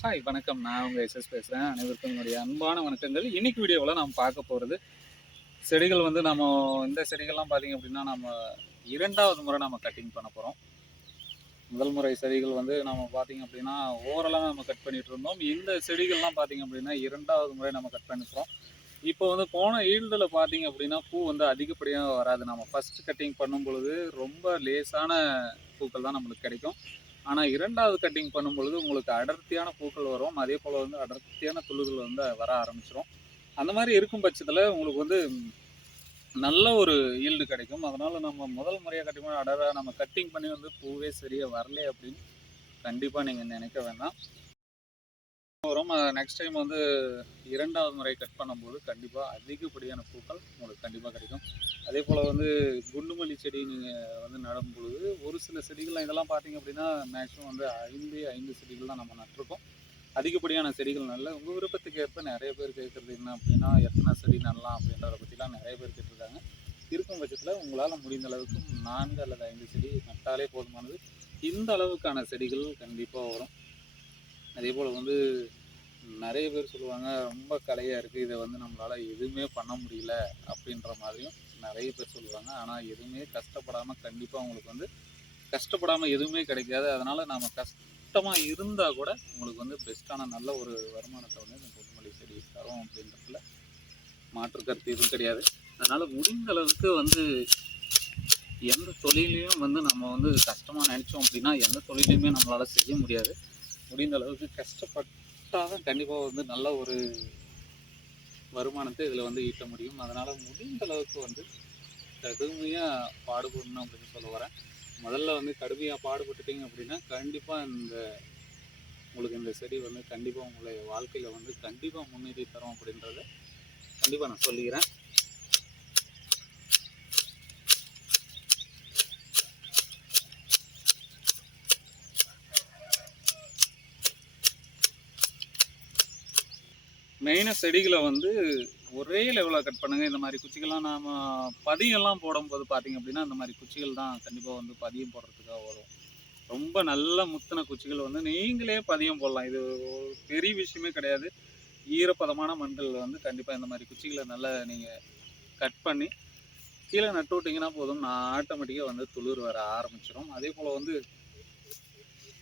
Hi வணக்கம். நான் உங்கள் எஸ்எஸ் பேசுகிறேன். அனைவருக்கும் என்னுடைய அன்பான வணக்கங்கள். இன்னைக்கு வீடியோவில் நம்ம பார்க்க போகிறது செடிகள் வந்து இந்த செடிகள்லாம் பார்த்தீங்க அப்படின்னா நம்ம இரண்டாவது முறை நம்ம கட்டிங் பண்ண போகிறோம். முதல் முறை செடிகள் வந்து நம்ம பார்த்தீங்க அப்படின்னா ஓரளவு நம்ம கட் பண்ணிட்டு இருந்தோம். இந்த செடிகள்லாம் பார்த்தீங்க அப்படின்னா இரண்டாவது முறை நம்ம கட் பண்ணிக்கிறோம். இப்போ வந்து போன ஈல்டில் பார்த்தீங்க அப்படின்னா பூ வந்து அதிகப்படியாக வராது. நம்ம ஃபர்ஸ்ட் கட்டிங் பண்ணும் பொழுது ரொம்ப லேசான பூக்கள் தான் நம்மளுக்கு கிடைக்கும். ஆனால் இரண்டாவது கட்டிங் பண்ணும்பொழுது உங்களுக்கு அடர்த்தியான பூக்கள் வரும். அதே போல் வந்து அடர்த்தியான துளுர்கள் வந்து வர ஆரம்பிச்சிடும். அந்த மாதிரி இருக்கும் பட்சத்தில் உங்களுக்கு வந்து நல்ல ஒரு ஈல்டு கிடைக்கும். அதனால் நம்ம முதல் முறையாக கட்டிங் நம்ம கட்டிங் பண்ணி வந்து பூவே சரியாக வரல அப்படின்னு கண்டிப்பாக நீங்கள் நினைக்க வேண்டாம். வரும் நெக்ஸ்ட் டைம் வந்து இரண்டாவது முறை கட் பண்ணும்போது கண்டிப்பாக அதிகப்படியான பூக்கள் உங்களுக்கு கண்டிப்பாக கிடைக்கும். அதே போல் வந்து குண்டுமல்லி செடி நீங்கள் வந்து நடும் பொழுது ஒரு சில செடிகள்லாம் இதெல்லாம் பார்த்தீங்க அப்படின்னா மேக்ஸிமம் வந்து 5 செடிகள் தான் நம்ம நட்டிருக்கோம். அதிகப்படியான செடிகள் நல்ல உங்கள் விருப்பத்துக்கு ஏற்ப நிறைய பேர் கேட்குறது என்ன அப்படின்னா எத்தனை செடி நடலாம் அப்படின்றத பற்றிலாம் நிறைய பேர் கேட்டிருக்காங்க. இருக்கும் பட்சத்தில் உங்களால் முடிந்த அளவுக்கு 4 அல்லது 5 செடி நட்டாலே போதுமானது. இந்த அளவுக்கான செடிகள் கண்டிப்பாக வரும். அதே போல் வந்து நிறைய பேர் சொல்லுவாங்க ரொம்ப கலையாக இருக்குது, இதை வந்து நம்மளால் எதுவுமே பண்ண முடியல அப்படின்ற மாதிரியும் நிறைய பேர் சொல்லுவாங்க. ஆனால் எதுவுமே கஷ்டப்படாமல் கண்டிப்பாக உங்களுக்கு வந்து கஷ்டப்படாமல் எதுவுமே கிடைக்காது. அதனால் நம்ம கஷ்டமாக இருந்தால் கூட உங்களுக்கு வந்து பெஸ்ட்டான நல்ல ஒரு வருமானத்தை வந்து இந்த கொத்தமல்லி செடி தரும் அப்படின்றதுல மாற்று கருத்து எதுவும் கிடையாது. அதனால் முடிந்த அளவுக்கு வந்து எந்த தொழிலையும் வந்து நம்ம வந்து கஷ்டமாக நினச்சோம் அப்படின்னா எந்த தொழிலையுமே நம்மளால் செய்ய முடியாது. முடிந்த அளவுக்கு கஷ்டப்பட்டால் தான் கண்டிப்பாக வந்து நல்ல ஒரு வருமானத்தை இதில் வந்து ஈட்ட முடியும். அதனால் முடிந்த அளவுக்கு வந்து கடுமையாக பாடுபடணும் அப்படின்னு சொல்ல வரேன். முதல்ல வந்து கடுமையாக பாடுபட்டுட்டீங்க அப்படின்னா கண்டிப்பாக உங்களுக்கு இந்த செடி வந்து கண்டிப்பாக உங்களை வாழ்க்கையில் வந்து கண்டிப்பாக முன்னேறி தரும் அப்படின்றத கண்டிப்பாக நான் சொல்லிக்கிறேன். மெயினாக செடிகளை வந்து ஒரே லெவலில் கட் பண்ணுங்கள். இந்த மாதிரி குச்சிகள்லாம் நாம் பதியெல்லாம் போடும்போது பார்த்திங்க அப்படின்னா இந்த மாதிரி குச்சிகள் தான் கண்டிப்பாக வந்து பதியம் போடுறதுக்காக வரும். ரொம்ப நல்ல முத்தின குச்சிகள் வந்து நீங்களே பதியம் போடலாம். இது ஒரு பெரிய விஷயமே கிடையாது. ஈரப்பதமான மண்கள் வந்து கண்டிப்பாக இந்த மாதிரி குச்சிகளை நல்லா நீங்கள் கட் பண்ணி கீழே நட்டு விட்டிங்கன்னா போதும், நான் ஆட்டோமேட்டிக்காக வந்து துளிர் வர ஆரம்பிச்சிடும். அதே போல் வந்து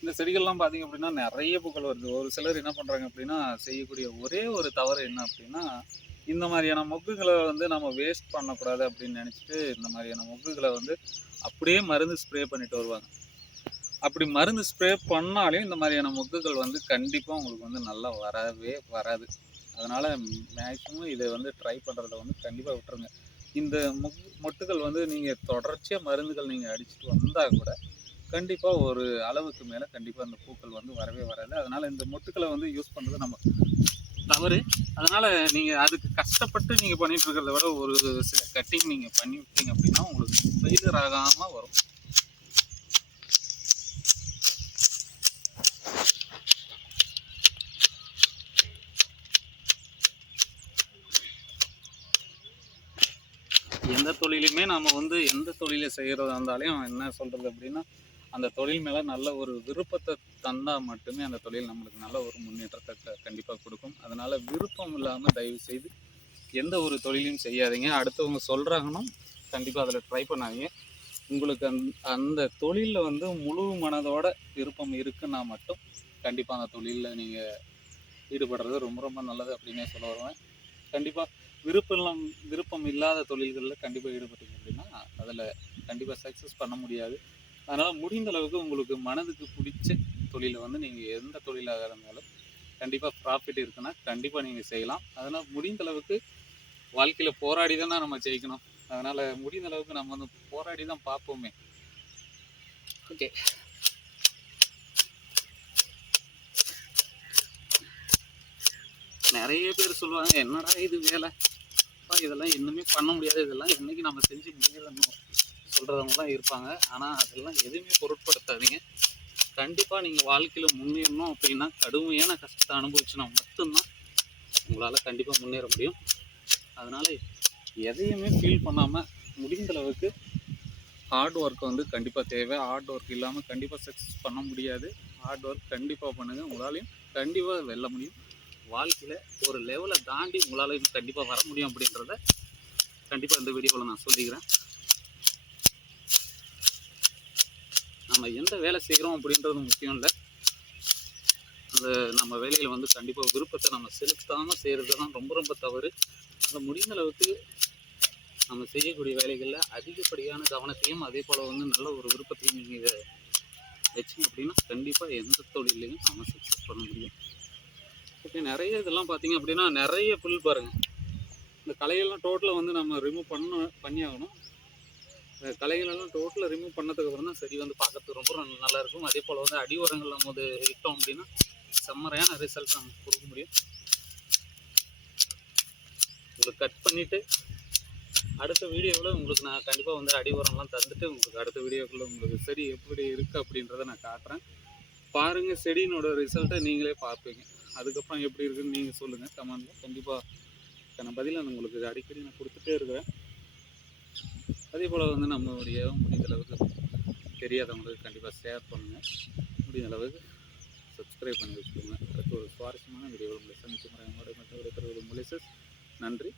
இந்த செடிகள்லாம் பார்த்திங்க அப்படின்னா நிறைய பூக்கள் வருது. ஒரு சிலர் என்ன பண்ணுறாங்க அப்படின்னா செய்யக்கூடிய ஒரே ஒரு தவறு என்ன அப்படின்னா இந்த மாதிரியான மொக்குகளை வந்து நம்ம வேஸ்ட் பண்ணக்கூடாது அப்படின்னு நினச்சிட்டு இந்த மாதிரியான மொக்குகளை வந்து அப்படியே மருந்து ஸ்ப்ரே பண்ணிட்டு வருவாங்க. அப்படி மருந்து ஸ்ப்ரே பண்ணாலையும் இந்த மாதிரியான மொக்குகள் வந்து கண்டிப்பாக உங்களுக்கு வந்து நல்லா வரவே வராது. அதனால் மேக்ஸிமம் இதை வந்து ட்ரை பண்ணுறத வந்து கண்டிப்பாக விட்டுருங்க. இந்த மொட்டுகள் வந்து நீங்கள் தொடர்ச்சியாக மருந்துகள் நீங்கள் அடிச்சுட்டு வந்தால் கூட கண்டிப்பாக ஒரு அளவுக்கு மேலே கண்டிப்பாக அந்த பூக்கள் வந்து வரவே வராது. அதனால் இந்த மொட்டுக்களை வந்து யூஸ் பண்ணுறது நம்ம தவறு. அதனால் நீங்கள் அதுக்கு கஷ்டப்பட்டு நீங்கள் பண்ணிகிட்டு இருக்கிறத விட ஒரு சில கட்டிங் நீங்கள் பண்ணி விட்டீங்க அப்படின்னா உங்களுக்கு ஃபெயிலியர் ஆகாமல் வரும். எந்த தொழிலுமே நம்ம வந்து எந்த தொழிலை செய்கிறதா இருந்தாலும் என்ன சொல்கிறது அப்படின்னா அந்த தொழில் மேலே நல்ல ஒரு விருப்பத்தை தந்தால் மட்டுமே அந்த தொழில் நம்மளுக்கு நல்ல ஒரு முன்னேற்றத்தை கண்டிப்பாக கொடுக்கும். அதனால் விருப்பம் இல்லாமல் தயவு செய்து எந்த ஒரு தொழிலையும் செய்யாதீங்க. அடுத்தவங்க சொல்கிறாங்கன்னா கண்டிப்பாக அதில் ட்ரை பண்ணாதீங்க. உங்களுக்கு அந்த தொழிலில் வந்து முழு மனதோட விருப்பம் இருக்குன்னா மட்டும் கண்டிப்பாக அந்த தொழிலில் நீங்கள் ஈடுபடுறது ரொம்ப ரொம்ப நல்லது அப்படின்னே சொல்ல வருவேன். கண்டிப்பாக விருப்பம் இல்லாத தொழில்களில் கண்டிப்பாக ஈடுபட்டீங்க அப்படின்னா அதில் கண்டிப்பாக சக்ஸஸ் பண்ண முடியாது. அதனால் முடிந்த அளவுக்கு உங்களுக்கு மனதுக்கு பிடிச்ச தொழிலை வந்து நீங்கள் எந்த தொழிலாக இருந்தாலும் கண்டிப்பாக ப்ராஃபிட் இருக்குன்னா கண்டிப்பாக நீங்கள் செய்யலாம். அதனால் முடிந்த அளவுக்கு வாழ்க்கையில் போராடி தானே நம்ம ஜெயிக்கணும். அதனால் முடிந்த அளவுக்கு நம்ம வந்து போராடி தான் பார்ப்போமே. ஓகே, நிறைய பேர் சொல்லுவாங்க என்னடா இது வேலை, இதெல்லாம் இன்னுமே பண்ண முடியாது, இதெல்லாம் என்னைக்கு நம்ம செஞ்சு முடியலன்னு சொல்கிறவங்களாம் இருப்பாங்க. ஆனால் அதெல்லாம் எதுவுமே பொருட்படுத்தாதீங்க. கண்டிப்பாக நீங்கள் வாழ்க்கையில் முன்னேறணும் அப்படின்னா கடுமையான கஷ்டத்தை அனுபவிச்சுனா மட்டும்தான் உங்களால் கண்டிப்பாக முன்னேற முடியும். அதனால் எதையுமே ஃபீல் பண்ணாமல் முடிந்த அளவுக்கு ஹார்ட் ஒர்க் வந்து கண்டிப்பாக தேவை. ஹார்ட் ஒர்க் இல்லாமல் கண்டிப்பாக சக்ஸஸ் பண்ண முடியாது. ஹார்ட் ஒர்க் கண்டிப்பாக பண்ணுங்கள், உங்களாலையும் கண்டிப்பாக வெல்ல முடியும். வாழ்க்கையில் ஒரு லெவலை தாண்டி உங்களால் கண்டிப்பாக வர முடியும் அப்படின்றத கண்டிப்பாக இந்த வீடியோவில் நான் சொல்லிக்கிறேன். நம்ம எந்த வேலை செய்கிறோம் அப்படின்றது முக்கியம் இல்லை, அந்த நம்ம வேலையில் வந்து கண்டிப்பாக விருப்பத்தை நம்ம செலுத்தாமல் செய்கிறது தான் ரொம்ப ரொம்ப தவறு. அந்த முடிந்த அளவுக்கு நம்ம செய்யக்கூடிய வேலைகளில் அதிகப்படியான கவனத்தையும் அதே போல் வந்து நல்ல ஒரு விருப்பத்தையும் நீங்கள் இதை வச்சிங்க அப்படின்னா கண்டிப்பாக எந்த தொழிலையும் நம்ம சக்ஸஸ் பண்ண முடியும். ஓகே, நிறைய இதெல்லாம் பார்த்தீங்க அப்படின்னா நிறைய புல் பாருங்கள், இந்த களையெல்லாம் டோட்டலாக வந்து நம்ம ரிமூவ் பண்ணி ஆகணும். களைகளெல்லாம் டோட்டலாக ரிமூவ் பண்ணதுக்கப்புறம் தான் செடி வந்து பார்க்கறதுக்கு ரொம்ப நல்லா இருக்கும். அதே போல் வந்து அடி உரங்கள் நம்ம வந்து இட்டோம் அப்படின்னா செம்மறையான ரிசல்ட் நமக்கு கொடுக்க முடியும். உங்களுக்கு கட் பண்ணிவிட்டு அடுத்த வீடியோவில் உங்களுக்கு நான் கண்டிப்பாக வந்து அடி உரம்லாம் தந்துட்டு உங்களுக்கு அடுத்த வீடியோக்குள்ளே உங்களுக்கு செடி எப்படி இருக்குது அப்படின்றத நான் காட்டுறேன். பாருங்கள், செடியினோட ரிசல்ட்டை நீங்களே பார்ப்பீங்க. அதுக்கப்புறம் எப்படி இருக்குன்னு நீங்கள் சொல்லுங்கள் கமெண்ட்டில். கண்டிப்பாக நான் பதிலாக உங்களுக்கு அடிக்கடி நான் கொடுத்துட்டே இருக்கிறேன். அதே போல் வந்து நம்மளுடைய முடிந்த அளவுக்கு தெரியாதவங்களுக்கு கண்டிப்பாக ஷேர் பண்ணுங்கள், முடிந்த அளவுக்கு சப்ஸ்கிரைப் பண்ணி வச்சுக்கோங்க. அடுத்து ஒரு சுவாரஸ்யமான வீடியோவில் உங்களை சந்திக்கும் முறை உங்களுடைய மற்ற விடைபெறுவது மொலிசஸ். நன்றி.